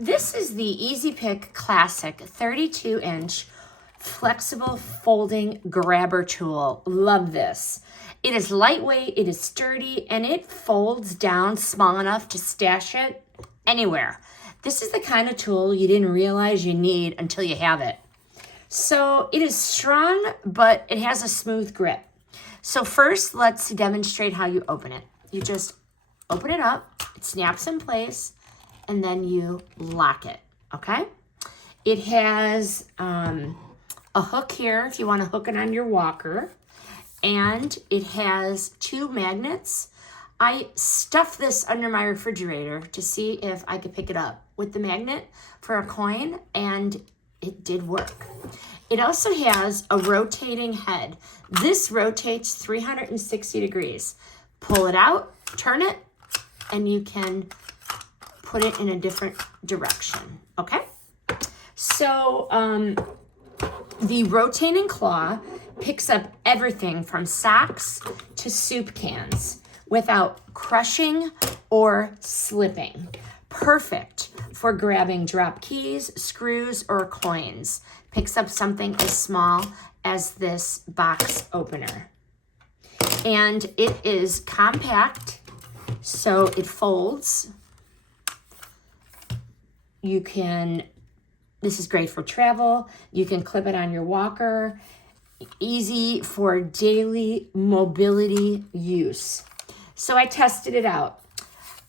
This is the EZPIK Classic 32-inch flexible folding grabber tool. Love this. It is lightweight, it is sturdy, and it folds down small enough to stash it anywhere. This is the kind of tool you didn't realize you need until you have it. So it is strong, but it has a smooth grip. So first, let's demonstrate how you open it. You just open it up, it snaps in place, and then you lock it, okay? It has a hook here if you want to hook it on your walker, and it has 2 magnets. I stuffed this under my refrigerator to see if I could pick it up with the magnet for a coin, and it did work. It also has a rotating head. This rotates 360 degrees. Pull it out, turn it, and you can put it in a different direction, okay? So the rotating claw picks up everything from socks to soup cans without crushing or slipping. Perfect for grabbing drop keys, screws, or coins. Picks up something as small as this box opener. And it is compact, so it folds. This is great for travel. You can clip it on your walker. Easy for daily mobility use. So I tested it out.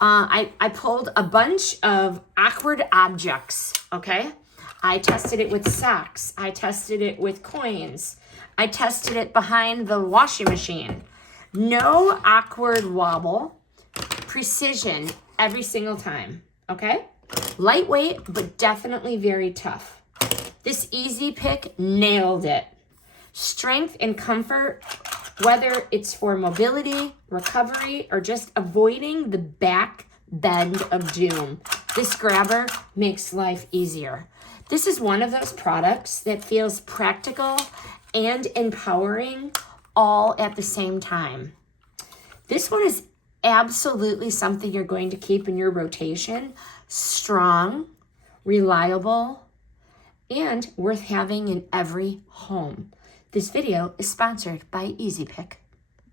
I pulled a bunch of awkward objects, okay? I tested it with socks. I tested it with coins. I tested it behind the washing machine. No awkward wobble. Precision every single time, okay? Lightweight, but definitely very tough. This EZPIK nailed it. Strength and comfort, whether it's for mobility, recovery, or just avoiding the back bend of doom, this grabber makes life easier. This is one of those products that feels practical and empowering all at the same time. This one is absolutely something you're going to keep in your rotation. Strong, reliable, and worth having in every home. This video is sponsored by EZPIK.